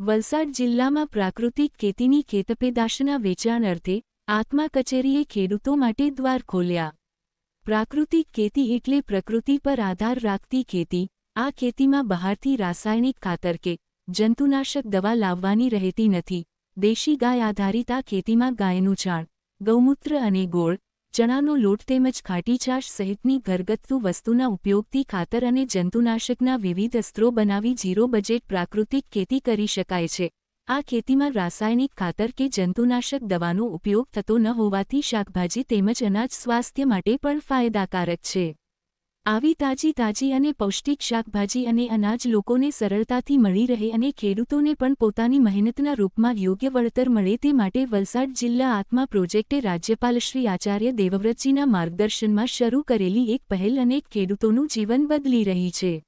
વલસાડ જિલ્લામાં પ્રાકૃતિક ખેતીની ખેતપેદાશના વેચાણ અર્થે આત્મા કચેરીએ ખેડૂતો માટે દ્વાર ખોલ્યા. પ્રાકૃતિક ખેતી એટલે પ્રકૃતિ પર આધાર રાખતી ખેતી. આ ખેતીમાં બહારથી રાસાયણિક ખાતર કે જંતુનાશક દવા લાવવાની રહેતી નથી. દેશી ગાય આધારિત આ ખેતીમાં ગાયનું છાણ, ગૌમૂત્ર અને ગોળ ચણાનો લોટ તેમજ ખાટી છાશ સહિતની ઘરગથ્થુ વસ્તુના ઉપયોગથી ખાતર અને જંતુનાશકના વિવિધ અસ્ત્રો બનાવી ઝીરો બજેટ પ્રાકૃતિક ખેતી કરી શકાય છે. આ ખેતીમાં રાસાયણિક ખાતર કે જંતુનાશક દવાનો ઉપયોગ થતો ન હોવાથી શાકભાજી તેમજ અનાજ સ્વાસ્થ્ય માટે પણ ફાયદાકારક છે. આવી તાજી તાજી અને પૌષ્ટિક શાકભાજી અને અનાજ લોકોને સરળતાથી મળી રહે અને ખેડૂતોને પણ પોતાની મહેનતના રૂપમાં યોગ્ય વળતર મળે તે માટે વલસાડ જિલ્લા આત્મા પ્રોજેક્ટે રાજ્યપાલ શ્રી આચાર્ય દેવવ્રતજીના માર્ગદર્શનમાં શરૂ કરેલી એક પહેલ અનેક ખેડૂતોનું જીવન બદલી રહી છે.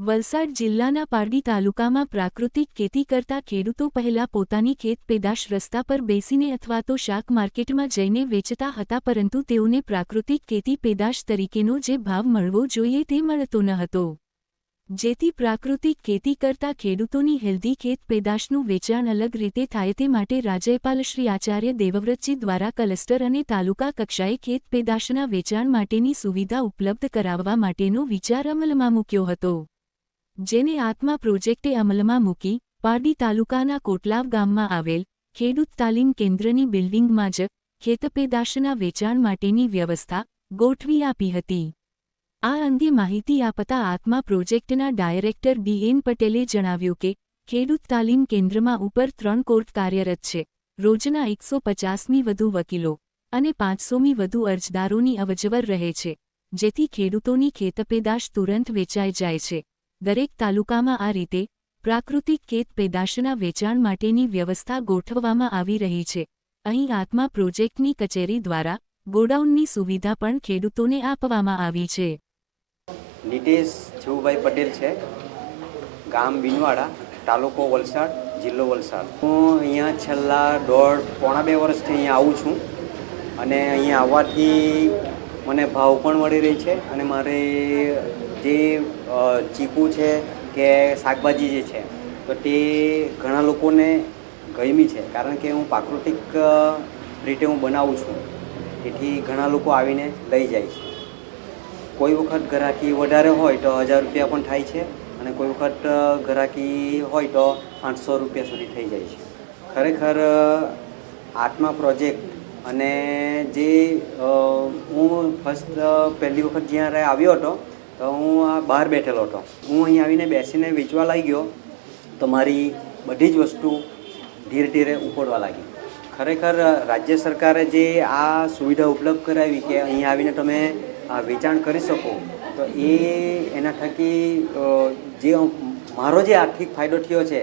વલસાડ જિલ્લાના પારડી તાલુકામાં પ્રાકૃતિક ખેતી કરતા ખેડૂતો પહેલા પોતાની ખેત પેદાશ રસ્તા પર બેસીને અથવા તો શાક માર્કેટમાં જઈને વેચતા હતા, પરંતુ તેઓને પ્રાકૃતિક ખેતી પેદાશ તરીકેનો જે ભાવ મળવો જોઈએ તે મળતો ન હતો. જેથી પ્રાકૃતિક ખેતી કરતા ખેડૂતોની હેલ્ધી ખેત પેદાશનું વેચાણ અલગ રીતે થાય તે માટે રાજ્યપાલ શ્રી આચાર્ય દેવવ્રતજી દ્વારા ક્લસ્ટર અને તાલુકા કક્ષાએ ખેત પેદાશના વેચાણ માટેની સુવિધા ઉપલબ્ધ કરાવવા માટેનો વિચાર અમલમાં મૂક્યો હતો. જેને આત્મા પ્રોજેક્ટે અમલમાં મૂકી, પારડી તાલુકાના કોટલાવ ગામમાં આવેલ ખેડૂત તાલીમ કેન્દ્રની બિલ્ડિંગમાં જ ખેતપેદાશના વેચાણ માટેની વ્યવસ્થા ગોઠવી આપી હતી. આ અંગે માહિતી આપતા આત્મા પ્રોજેક્ટના ડાયરેક્ટર બીએન પટેલે જણાવ્યું કે, ખેડૂત તાલીમ કેન્દ્રમાં ઉપર ત્રણ કોર્ટ કાર્યરત છે, રોજના એકસો પચાસમી વધુ વકીલો અને પાંચસોમી વધુ અરજદારોની અવજવર રહે છે, જેથી ખેડૂતોની ખેતપેદાશ તુરંત વેચાઈ જાય છે. દરેક તાલુકામાં આ રીતે પ્રાકૃતિક ખેત પેદાશના વેચાણ માટેની વ્યવસ્થા ગોઠવવામાં આવી રહી છે. અહીં આત્મા પ્રોજેક્ટની કચેરી દ્વારા ગોડાઉનની સુવિધા પણ ખેડૂતોને આપવામાં આવી છે. નિતેશ છેવુભાઈ પટેલ છે. ગામ બિનવાડા, તાલુકો વલસાડ, જિલ્લો વલસાડ. હું અહીંયા છેલ્લા દોઢ, પોણા બે વર્ષથી અહીંયા આવું છું અને અહીંયા આવવાથી મને ભાવ પણ મળી રહી છે અને મારે જે ચીકુ છે કે શાકભાજી જે છે, તો તે ઘણા લોકોને ગમી છે. કારણ કે હું પ્રાકૃતિક રીતે હું બનાવું છું. તેથી ઘણા લોકો આવીને લઈ જાય છે. કોઈ વખત ગ્રાહકી વધારે હોય તો હજાર રૂપિયા પણ થાય છે અને કોઈ વખત ઘરાકી હોય તો આઠસો રૂપિયા સુધી થઈ જાય છે. ખરેખર આત્મા પ્રોજેક્ટ અને જે હું ફર્સ્ટ પહેલી વખત જ્યારે આવ્યો હતો તો હું આ બહાર બેઠેલો હતો. હું અહીં આવીને બેસીને વેચવા લાગ્યો તો મારી બધી જ વસ્તુ ધીરે ધીરે ઉપડવા લાગી. ખરેખર રાજ્ય સરકારે જે આ સુવિધા ઉપલબ્ધ કરાવી કે અહીં આવીને તમે આ વેચાણ કરી શકો, તો એ એના થકી જે મારો જે આર્થિક ફાયદો થયો છે,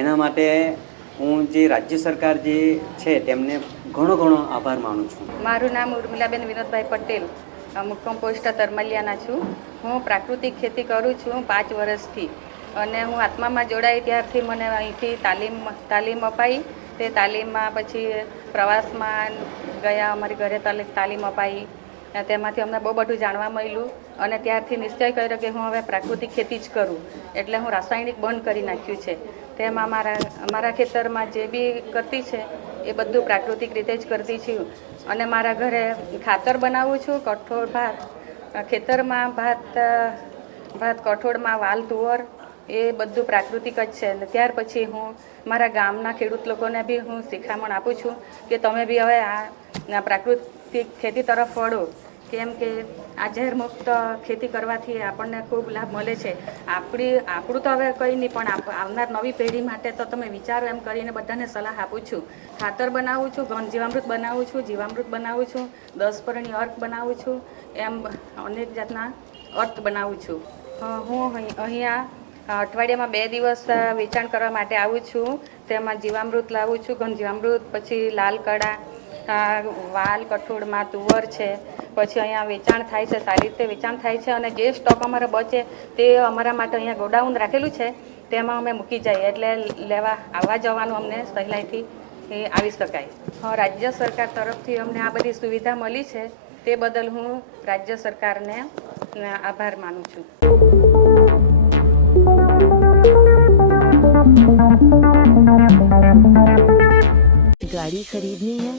એના માટે હું જે રાજ્ય સરકાર જે છે, તેમને ઘણો ઘણો આભાર માનું છું. મારું નામ ઉર્મિલાબેન વિનોદભાઈ પટેલ. મુક્કામ પોસ્ટ તરમલિયાના છું. હું પ્રાકૃતિક ખેતી કરું છું પાંચ વર્ષથી. અને હું આત્મામાં જોડાઈ ત્યારથી મને અહીંથી તાલીમ તાલીમ અપાઈ. તે તાલીમમાં પછી પ્રવાસમાં ગયા, અમારી ઘરે તાલી- તાલીમ અપાઈ. તેમાંથી અમને બહુ બધું જાણવા મળ્યું. અને ત્યારથી નિશ્ચય કર્યો કે હું હવે પ્રાકૃતિક ખેતી જ કરું. એટલે હું રાસાયણિક બંધ કરી નાખ્યું છે. તેમાં મારા અમારા ખેતરમાં જે બી કરતી છે એ બધું પ્રાકૃતિક રીતે જ કરતી છું. અને મારા ઘરે ખાતર બનાવું છું, કઠોળ ભાત ખેતરમાં ભાત ભાત, કઠોળમાં વાલ, તુવર, એ બધું પ્રાકૃતિક જ છે. અને ત્યાર પછી હું મારા ગામના ખેડૂત લોકોને બી હું શિખામણ આપું છું કે તમે બી હવે આ પ્રાકૃતિક ખેતી તરફ વળો. કેમ કે આ ઝેરમુક્ત ખેતી કરવાથી આપણને ખૂબ લાભ મળે છે. આપણી, આપણું તો હવે કંઈ નહીં, પણ આવનાર નવી પેઢી માટે તો તમે વિચારો એમ કરીને બધાને સલાહ આપું છું. ખાતર બનાવું છું, ઘન જીવામૃત બનાવું છું, જીવામૃત બનાવું છું, દસ પરણી અર્ક બનાવું છું, એમ અનેક જાતના અર્ક બનાવું છું. હું અહીં- અહીંયા અઠવાડિયામાં બે દિવસ વેચાણ કરવા માટે આવું છું. તેમાં જીવામૃત લાવું છું, ઘન જીવામૃત, પછી લાલ કડા આ વાલ કઠોળમાં તુવર છે, પછી અહીંયા વેચાણ થાય છે, સારી રીતે વેચાણ થાય છે અને જે સ્ટોક અમારે બચે તે અમારા માટે અહીંયા ગોડાઉન રાખેલું છે, તેમાં અમે મૂકી જઈએ. એટલે લેવા, આવવા જવાનું અમને સહેલાઈથી એ આવી શકાય. રાજ્ય સરકાર તરફથી અમને આ બધી સુવિધા મળી છે, તે બદલ હું રાજ્ય સરકારને આભાર માનું છું. ગાડી ખરીદની હૈ?